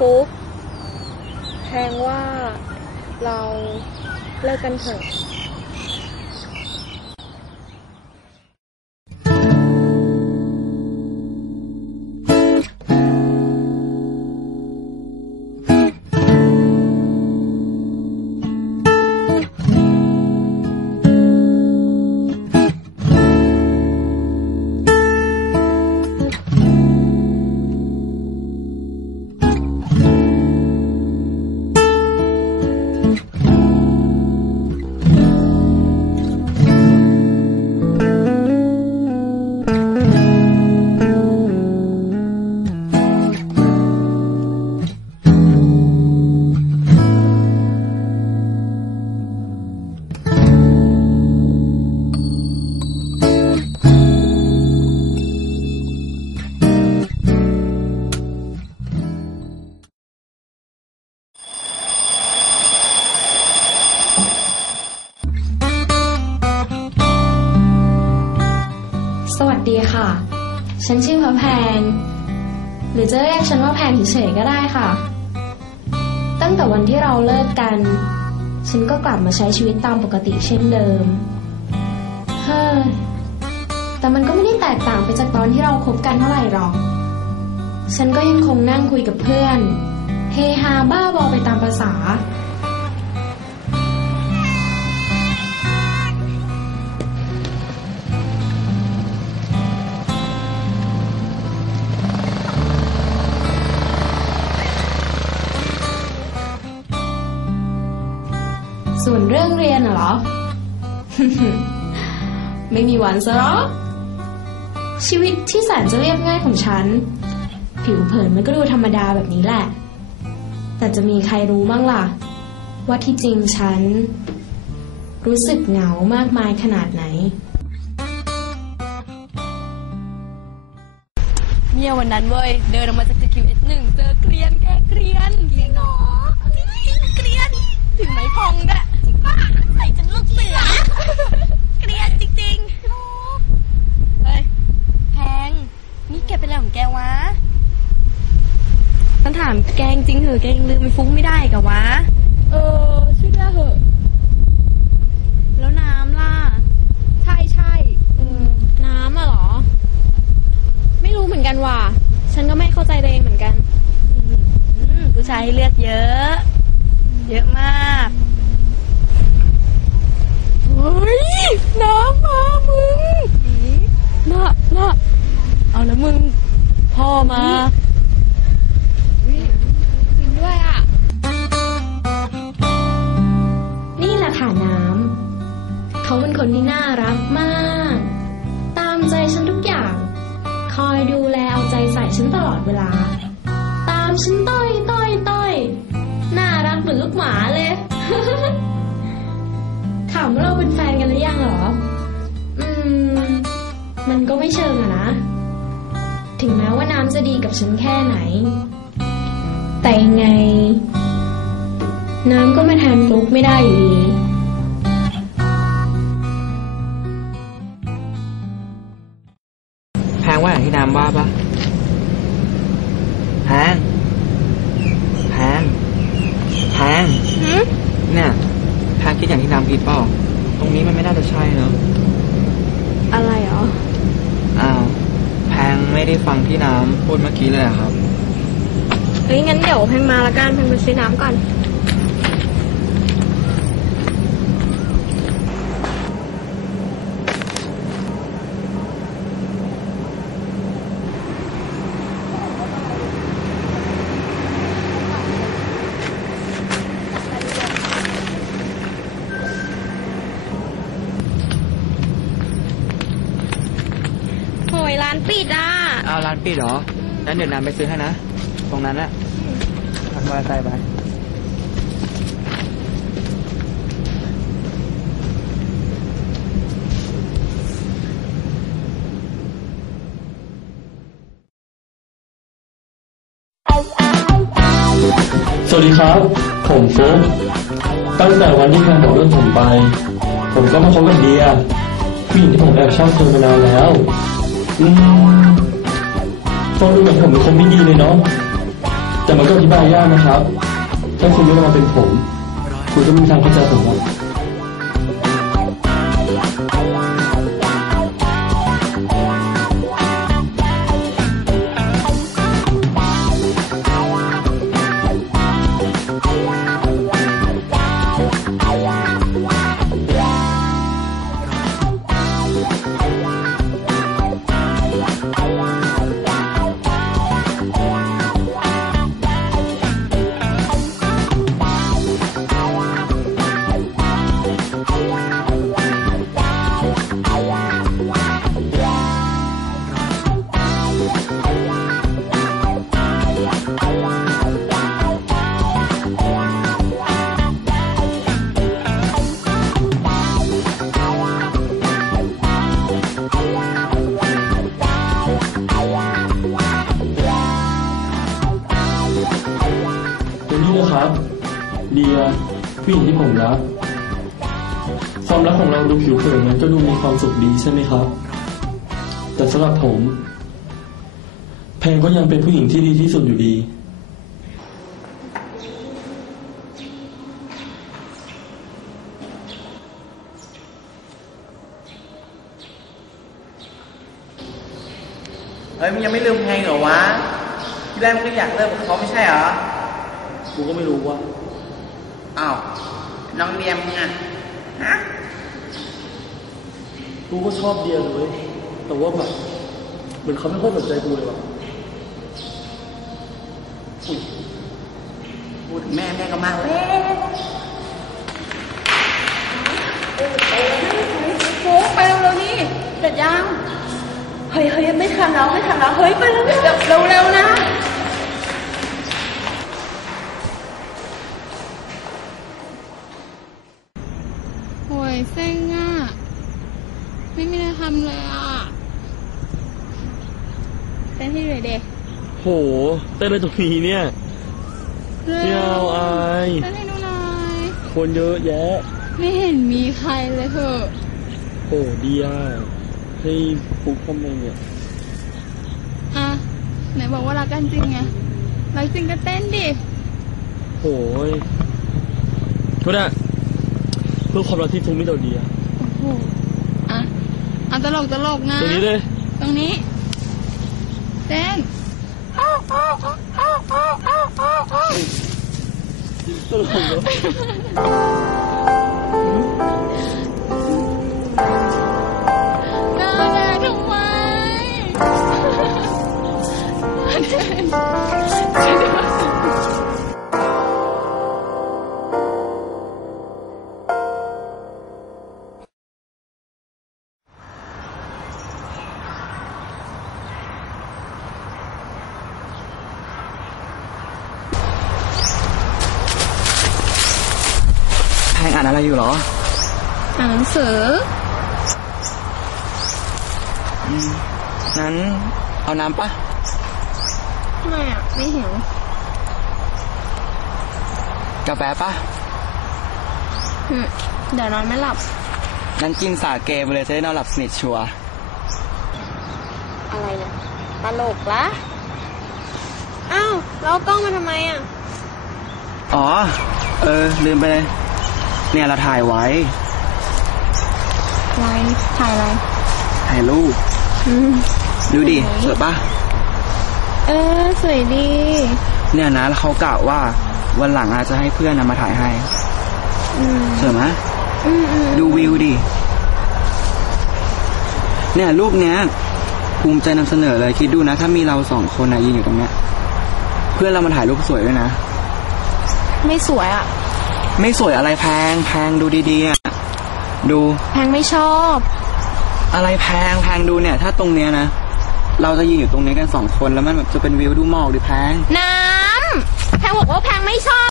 ฟุกแทงว่าเราเลิกกันเถอะ ค่ะ ฉันชื่อพระแพงหรือจะเรียกฉันว่าแพงเฉยๆก็ได้ค่ะ ตั้งแต่วันที่เราเลิกกัน ฉันก็กลับมาใช้ชีวิตตามปกติเช่นเดิม เฮ้อ แต่มันก็ไม่ได้แตกต่างไปจากตอนที่เราคบกันเท่าไหร่หรอก ฉันก็ยังคงนั่งคุยกับเพื่อน เฮฮาบ้าบอไปตามภาษา ส่วนเรื่องเรียนเหรอ ไม่มีวันซะหรอกชีวิตที่แสนจะเรียบง่ายของฉัน ผิวเผินมันก็ดูธรรมดาแบบนี้แหละ แต่จะมีใครรู้บ้างล่ะ ว่าที่จริงฉัน รู้สึกเหงามากมายขนาดไหน เนี่ยวันนั้นเว้ย เดินออกมาจาก GQS หนึ่งเจอเกรียนแกเกรียนจริงเหรอจริงเกรียน ถึงไหมพองด้วยจริงป่ะใส่จนลูกเสือ เกรียนจริงๆเฮ้ย แพง นี่แกเป็นอะไรของแกวะฉันถามแกจริงเหอะ แกยังลืมไปฟุ้งไม่ได้กะวะ เออช่วยด้วยเหอะ แล้วน้ำล่ะ ใช่ใช่เออน้ำอะเหรอ ไม่รู้เหมือนกันว่ะ ฉันก็ไม่เข้าใจตัวเองเหมือนกัน อืมผู้ชายให้เลือกเยอะ เยอะมาก เฮ้ย น้ำมา ใจใส่ฉันตลอดเวลา ตามฉันต้อยต้อยต้อยน่ารักเหมือนลูกหมาเลยถามว่าเราเป็นแฟนกันหรือยังเหรอ อืม มันก็ไม่เชิงอะนะ ถึงแม้ว่าน้ำจะดีกับฉันแค่ไหน แต่ยังไง น้ำก็มาแทนฟลุกไม่ได้อยู่ดีแพงว่าอย่างที่น้ำว่าปะแพง แพง แพง เนี่ยแพงคิดอย่างที่น้ำคิดเปล่าตรงนี้มันไม่น่าจะใช่เนอะอะไรเหรออ้าวแพงไม่ได้ฟังที่น้ำพูดเมื่อกี้เลยอะครับ เฮ้ยงั้นเดี๋ยวแพงมาละกันแพงไปซื้อน้ำก่อนานปิดอะอ้าวร้านปิดเหรองั้นเดี๋ยวน้ำไปซื้อให้นะ ตรงนั้นอะทำมอเตอร์ไซค์ไปสวัสดีครับ ผมฟุ๊กตั้งแต่วันที่แพนบอกเรื่องผมไป ผมก็มาคบกับเดียผู้หญิงที่ผมแอบชอบเธอมานานแล้ว อืมฟังดูเหมือนผมเป็นคนไม่ดีเลยเนาะ แต่มันก็อธิบายยากนะครับ ถ้าคุณไม่มาเป็นผม คุณก็ไม่มีทางเข้าใจผมหรอก ผู้หญิงที่ผมรัก ความรักของเราดูผิวเผินมันก็ดูมีความสุขดีใช่ไหมครับ แต่สำหรับผม แพงก็ยังเป็นผู้หญิงที่ดีที่สุดอยู่ดีเฮ้ยมันยังไม่ลืมแพงเหรอวะ ที่แรกมันก็อยากเลิกกับเขาไม่ใช่เหรอ กูก็ไม่รู้ว่า อ้าวน้องเดียมมึงอะฮะกูก็ชอบเดียเลยแต่ว่าแบบเหมือนเขาไม่ค่อยสนใจกูเลยว่ะพูดถึงแม่แม่ก็มากเลยโอ้ไปเร็วๆนี่เสร็จยัง เฮ้ยเฮ้ยไม่ทันแล้วไม่ทันแล้ว เฮ้ย ไปเร็วๆเร็วเร็วๆนะ เซ็งอะ ไม่มีอะไรทำเลยอะเต้นให้เลยเด็กโหเต้นอะไรตรงนี้เนี่ยไม่เอาอายเต้นให้ดูหน่อยคนเยอะแยะ ไม่เห็นมีใครเลยเถอะโหเดียให้ฟุกทำไมเนี่ยอะไหนบอกว่ารักกันจริงไงรักจริงก็เต้นดิโหยโทษนะ เพื่อความรักที่ฟุกไม่ต่อเดียโอ้โหอะอะตลกตลกนะ ตรงนี้เลย ตรงนี้เต้นตลกเนอะน่าแดกทำไม เหรอ อ่านหนังสือนั้นเอาน้ำปะทำไมอะไม่หิว กาแฟปะอืมเดี๋ยวนอนไม่หลับ นั้นกินสาเกไปเลยจะได้นอนหลับสนิทชัวร์อะไรเนี่ยตลกละอ้าวแล้วเอากล้องมาทำไมอะ อ๋อ เออ ลืมไปเลย เนี่ยเราถ่ายไว้ ไลน์ถ่ายอะไร ถ่ายรูป อืม ดูดิสวยปะเออ สวยดี เนี่ยนะแล้วเขากล่าวว่าวันหลังอาจจะให้เพื่อนนำมาถ่ายให้อืมสวยไหมอืมอืมดูวิวดิ เนี่ยรูปเนี้ยภูมิใจนำเสนอเลยคิดดูนะ ถ้ามีเราสองคนนะยืนอยู่ตรงเนี้ย เพื่อนเรามาถ่ายรูปสวยด้วยนะ ไม่สวยอะ ไม่สวยอะไรแพง แพงดูดีๆอะดู แพงไม่ชอบ อะไรแพงแพงดูเนี่ย ถ้าตรงเนี้ยนะ เราจะยืนอยู่ตรงนี้กันสองคนแล้วมันแบบจะเป็นวิวดูหมอกดิแพง น้ำแพงบอกว่าแพงไม่ชอบ